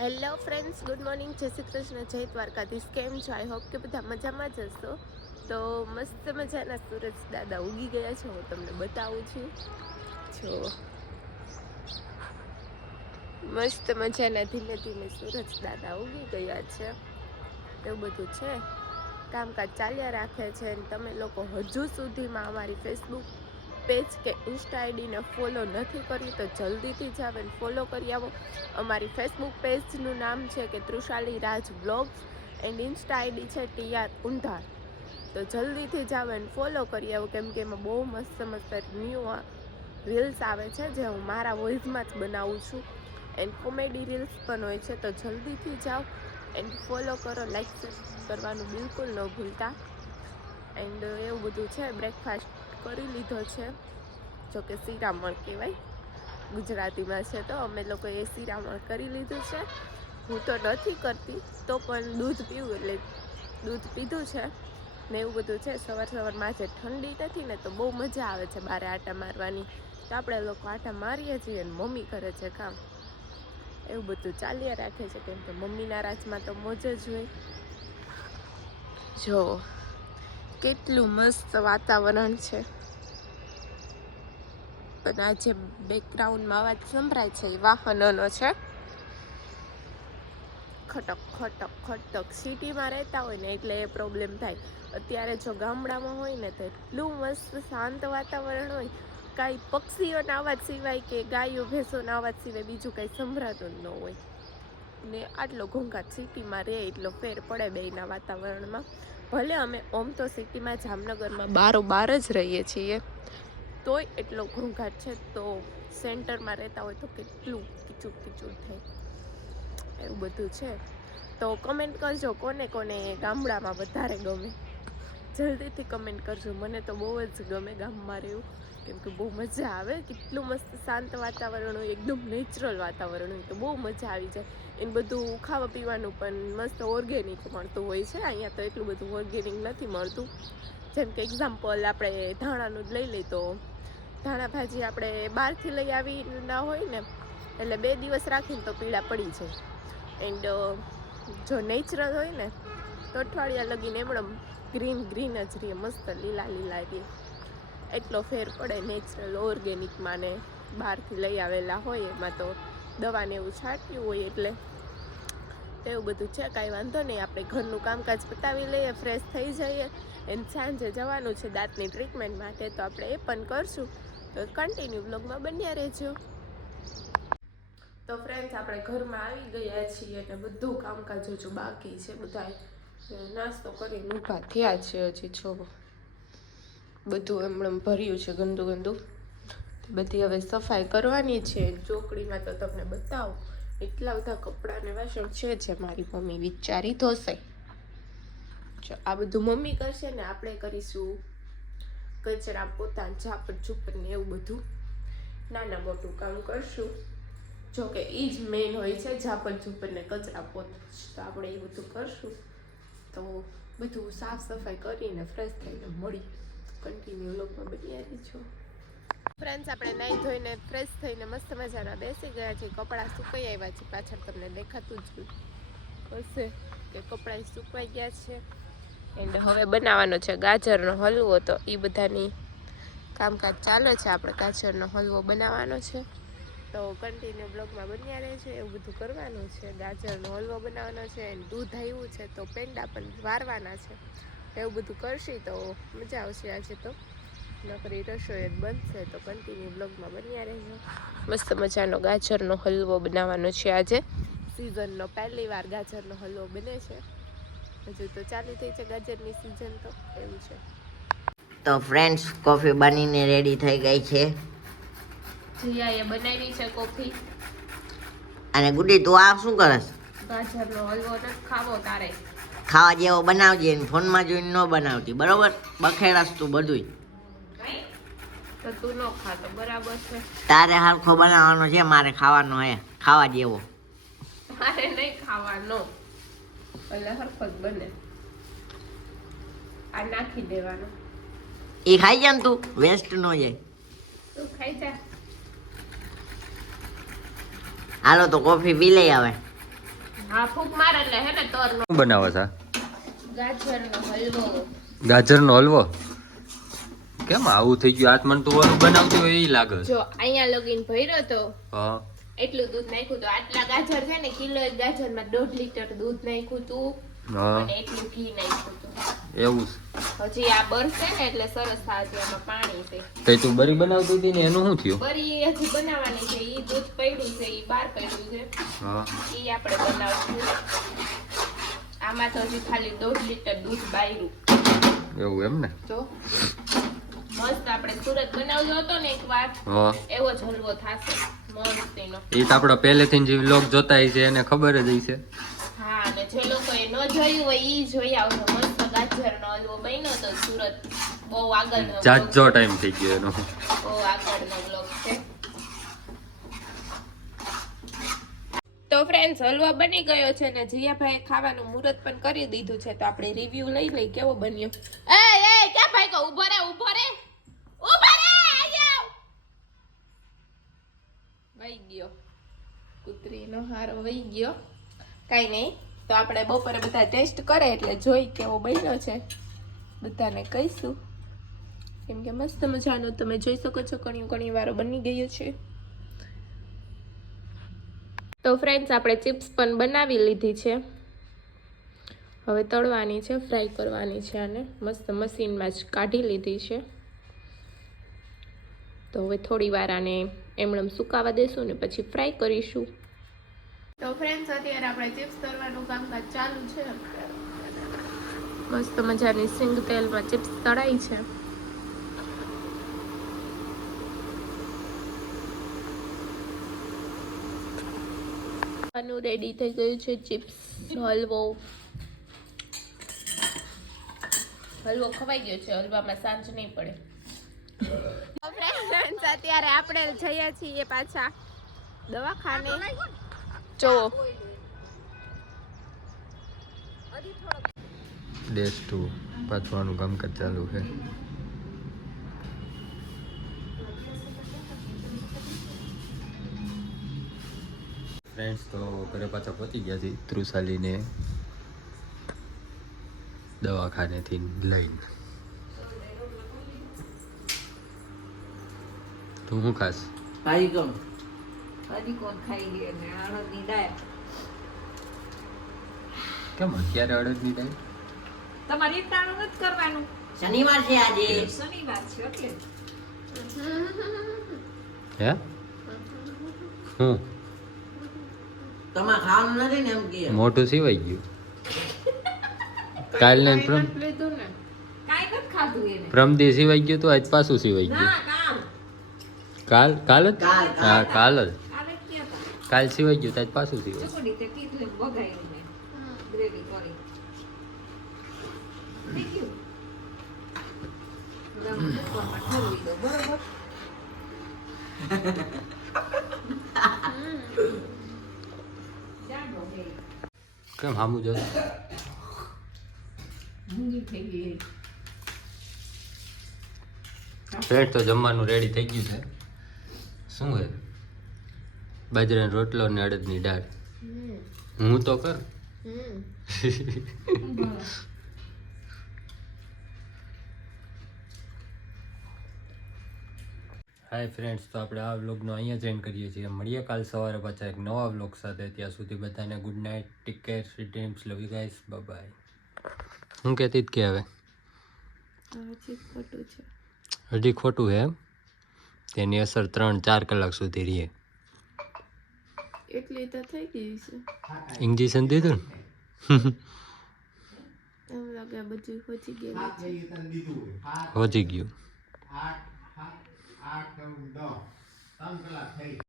Hello friends good morning જય શ્રી કૃષ્ણ, જય દ્વારકાધીશ. કેમ છો? આઈ હોપ કે બધા મજામાં જ હશો. તો મસ્ત મજાના સુરજ દાદા ઉગી ગયા છે. હું તમને બતાવું છું. જો. મસ્ત મજાના ધીમે ધીમે સૂરજ દાદા ઉગી ગયા છે. એવું બધું છે. કામકાજ ચાલ્યા રાખે છે અને તમે લોકો હજુ સુધીમાં અમારી ફેસબુક પેજ કે ઇન્સ્ટા આઈડીને ફોલો નથી કરી તો જલ્દીથી જ આવે ફોલો કરી આવો. અમારી ફેસબુક પેજનું નામ છે કે Trushali Raj blogs and insta ID છે ટીઆર ઉંધાર તો જલ્દીથી જ આવે ફોલો કરી આવો કેમ કે એમાં બહુ મસ્ત મસ્ત ન્યૂ રીલ્સ આવે છે જે હું મારા વોઇસમાં જ બનાવું છું. એન્ડ કોમેડી રીલ્સ પણ હોય છે તો જલ્દીથી જાઓ એન્ડ ફોલો કરો લાઈક કરવાનું બિલકુલ ન ભૂલતા. એન્ડ એવું બધું છે બ્રેકફાસ્ટ કરી લીધો છે. જો કે કહેવાય. ગુજરાતીમાં છે તો અમે લોકોએ શિરામણ કરી લીધું છે. હું તો નથી કરતી, તો પણ દૂધ પીવું એટલે દૂધ પીધું છે ને એવું બધું છે. સવાર સવારમાં જે ઠંડી નથી ને તો બહુ મજા આવે છે બારે આટા મારવાની. તો આપણે લોકો આટા મારીએ છીએ અને મમ્મી કરે છે કામ. એવું બધું ચાલ્યા રાખે છે કેમ કે મમ્મીના રાજમાં તો મોજ જ હોય. જો, કેટલું મસ્ત વાતાવરણ છે. પણ આ જે બેકગ્રાઉન્ડમાં અવાજ સંભળાય છે, એ વાહનોનો છે. ખટક ખટક ખટક સિટીમાં રહેતા હોય ને એટલે એ પ્રોબ્લેમ થાય. અત્યારે જો ગામડામાં હોય ને તો એટલું મસ્ત શાંત વાતાવરણ હોય. કાંઈ પક્ષીઓના અવાજ સિવાય કે ગાયો, ભેંસોના અવાજ સિવાય બીજું કાંઈ સંભળાતું જ ન હોય. ને આટલો ઘોંઘાટ સિટીમાં રહે એટલો ફેર પડે બેયના વાતાવરણમાં. ભલે અમે ઓમ તો સિટીમાં જામનગરમાં બારો બાર જ રહીએ છીએ. તોય એટલો ઘોંઘાટ છે તો સેન્ટરમાં રહેતા હોય તો કેટલું કીચું કિચુક થાય. એવું બધું છે. તો કમેન્ટ કરજો કોને કોને ગામડામાં વધારે ગમે. જલ્દીથી કમેન્ટ કરજો. મને તો બહુ જ ગમે ગામમાં રહેવું. કેમ કે બહુ મજા આવે. કેટલું મસ્ત શાંત વાતાવરણ હોય, એકદમ નેચરલ વાતાવરણ હોય તો બહુ મજા આવી જાય. એને બધું ખાવા પીવાનું પણ મસ્ત ઓર્ગેનિક મળતું હોય છે. અહીંયા તો એટલું બધું ઓર્ગેનિક નથી મળતું. જેમ કે એક્ઝામ્પલ આપણે ધાણાનું જ લઈ લઈએ તો ધાણા ભાજી આપણે બહારથી લઈ આવી ના હોય ને, એટલે બે દિવસ રાખીને તો પીળા પડી જાય. એન્ડ જો નેચરલ હોય ને, તો અઠવાડિયા લગીને એમણે ગ્રીન ગ્રીન જ રહે મસ્ત લીલા લીલા રહીએ. એટલો ફેર પડે નેચરલ ઓર્ગેનિકમાં ને બહારથી લઈ આવેલા હોય, એમાં તો દવાને એવું છાંટ્યું હોય એટલે તો એવું બધું છે, કાંઈ વાંધો નહીં. આપણે ઘરનું કામકાજ પતાવી લઈએ ફ્રેશ થઈ જઈએ. એન્ડ સાંજે જવાનું છે દાંતની ટ્રીટમેન્ટ માટે, તો આપણે એ પણ કરશું. તો કન્ટિન્યુ બ્લોગમાં બન્યા રહેજો. તો ફ્રેન્ડ્સ આપણે ઘરમાં આવી ગયા છીએ અને બધું કામકાજ હજુ બાકી છે. બધા નાસ્તો કરીને ઊભા થયા છે હજી છો બધું એમણે ભર્યું છે ગંદુ ગંદુ. બધી હવે સફાઈ કરવાની છે. ચોકડીમાં તો તમને બતાવું, એટલા બધા કપડાં ને વાસણ છે જે મારી મમ્મી વિચારી ધોશે આ બધું મમ્મી કરશે ને આપણે કરીશું. કચરા પોતા, ઝાપટ ઝૂપટ ને એવું બધું નાના મોટું કામ કરશું. જો કે એ જ મેઇન હોય છે, ઝાપટ ઝૂપટ ને કચરા પોત. તો આપણે એ બધું કરશું. તો બધું સાફ સફાઈ કરીને ફ્રેશ થઈને મળી. કન્ટિન્યુ લોકમાં બની રહીશું ફ્રેન્ડ્સ આપણે નાહી ધોઈને ફ્રેશ થઈને મસ્ત મજાના બેસી ગયા છે કપડાં સુકાઈ આવ્યા છે. પાછળ તમને દેખાતું જ હશે કે કપડાં સુકાઈ ગયા છે. એન્ડ હવે બનાવવાનો છે ગાજરનો હલવો તો એ બધાની કામકાજ ચાલે છે. આપણે ગાજરનો હલવો બનાવવાનો છે. તો કન્ટિન્યુ બ્લોગમાં બન્યા રહે છે એવું બધું કરવાનું છે. ગાજરનો હલવો બનાવવાનો છે એન્ડ દૂધ આવ્યું છે તો પેંડા પણ વારવાના છે. એવું બધું કરશી તો મજા આવશે આજે તો. નોકરી રસોઈ બનશે તો કન્ટિન્યુ બ્લોગમાં બન્યા રહેજો. મસ્ત મજાનો ગાજરનો હલવો બનાવવાનો છે આજે. સિઝનનો પહેલી વાર ગાજરનો હલવો બને છે. હજુ તો ચાલુ થઈ છે ગાજરની સિઝન તો એવું છે. તો ફ્રેન્ડ્સ કોફી બનીને રેડી થઈ ગઈ છે. જીયાએ બનાવી છે કોફી અને ગુડી તું આ શું કરસ? ગાજરનો હલવો નથી ખાવો તારે. ખાવા જેવો બનાવજે ને ફોનમાં જોઈને ન બનાવતી બરોબર? બખેડાસ તું બધુંય. તો તું ન ખાતો બરાબર છે. તારે હાલખો બનાવવાનો છે મારે ખાવાનો હે ખાવા જેવો. મારે નહીં ખાવાનો. એટલે હરખો જ બને. આ નાખી દેવાનો. એ ખાઈ જા તું વેસ્ટ નો જાય તું ખાઈ જા. હાલો તો કોફી પી લઈ આવે હા ફૂક માર એટલે હે ને તોર નો બનાવો છો? ગાજરનો હલવો. ગાજરનો હલવો? કેમ આવું થઈ ગયું? આત્મન મને તો ઓલું બનાવતી હોય એ લાગે. છે જો અહીંયા લગીન ભર્યો તો. હા. એટલું દૂધ નાખ્યું તો આટલા ગાજર છે ને કિલો એક ગાજરમાં દોઢ લીટર દૂધ નાખ્યું તું. અને એટલું ઘી નાખ્યું તું. એવું આ બરસે ને એટલે સરસ થાશે એમાં પાણી છે. તે તું બરી બનાવતી હતી ને એનું શું થયું? બરી હજી બનાવવાની છે ઈ દૂધ પડ્યું છે ઈ બહાર પડ્યું છે. હા. ઈ આપણે બનાવશું. આમાં તો હજી ખાલી દોઢ લીટર દૂધ બાયરું એવું એમ ને? તો મસ્ત આપણે સુરત બનાવજો હતો ને એક વાર. એવો જ હલવો થાશે. એ તો આપણો પહેલેથી જે લોક જોતા છે એને ખબર જ હશે. હા અને જે લોકોએ ન જોયું હોય ઈ જોઈ આવજો મસ્ત ગાજરનો હલવો બન્યો તો સુરત બહુ આગળનો જાજો ટાઈમ થઈ ગયો એનો. બહુ આગળનો vlog છે. તો ફ્રેન્ડ્સ હલવો બની ગયો છે ને જીયાભાઈ ખાવાનું મુહૂર્ત પણ કરી દીધું છે તો આપણે રિવ્યુ લઈ લઈ. કેવો બન્યો? એ એ ક્યાં ભાઈ કો ઊભો રે ઊભો રે. ઊભો રે આઈ આવ વઈ ગયો. કૂતરીનો હારો વઈ ગયો. કાંઈ નહીં, તો આપણે બપોરે બધા ટેસ્ટ કરે એટલે જોઈ કેવો બન્યો છે. બધાને કહીશું. કેમ કે મસ્ત મજાનું તમે જોઈ શકો છો કણિયું કણિયું વારો બની ગયો છે. તો ફ્રેન્ડ્સ આપણે ચિપ્સ પણ બનાવી લીધી છે. હવે તળવાની છે ફ્રાય કરવાની છે અને મસ્ત મશીનમાં જ કાઢી લીધી છે. તો હવે થોડી વાર આને એમણમ સુકાવા દેશું ને પછી ફ્રાય કરીશું. તો ફ્રેન્ડ્સ અત્યારે આપણે ચિપ્સ તળવાનું કામકાજ ચાલુ છે. મસ્ત મજાની સિંગ તેલમાં ચિપ્સ તળાઈ છે. આનું રેડી થઈ ગયું છે ચિપ્સ હલવો. હલવો ખવાઈ ગયો છે હલવામાં સાંજ નહીં પડે. અત્યારે આપણે જઈએ છીએ પાછા દવાખાને. જો. ડેશ ટુ પાછવાનું કામકાજ ચાલુ છે. ફ્રેન્ડ્સ તો ઘરે પાછા પહોંચી ગયા છે ત્રુસાલીને દવાખાનેથી લઈને. તું શું ખાસ ભાઈ કોણ હજી કોણ ખાઈ લે? ને અડદની દાળ. કેમ અત્યારે અડદની દાળ? તમારે એકટાણું નથી કરવાનું. શનિવાર છે આજે. શનિવાર છે એટલે. હે? હું? તમા ખાવાનું નથી ને એમ કે. મોટું સિવાય ગયું. કાલ ને પ્રમ ને. કાંઈ નથી ખાધું એને. પ્રમદી સિવાય ગયું તો આજ પાછું સિવાય ના ગયું કાલ કાલ કાલ જ. હા કાલ. જ. કાલે સિવાય ગયું તાજ પાછું કે કેમ હામું જો ફ્રેન્ડ તો જમવાનું રેડી થઈ ગયું છે. શું હોય? બાજરાનો રોટલો ને અડદની દાળ. હું તો કર. હાય ફ્રેન્ડ્સ તો આપણે આ વ્લોગનો અહીંયા જ એન્ડ કરીએ છીએ. મળીએ કાલ સવારે પાછા એક નવા વ્લોગ સાથે. ત્યાં સુધી બધાને good night take care sweet dreams love you guys bye હું કહેતી જ કે હવે. હજી ખોટું છે. હજી ખોટું છે એમ? તેની અસર ત્રણ ચાર કલાક સુધી રહે એટલી તો થઈ ગઈ છે ઇન્જેક્શન દીધું ને એમ લાગે બધું પહોંચી ગયેલું છે હોજી ગયું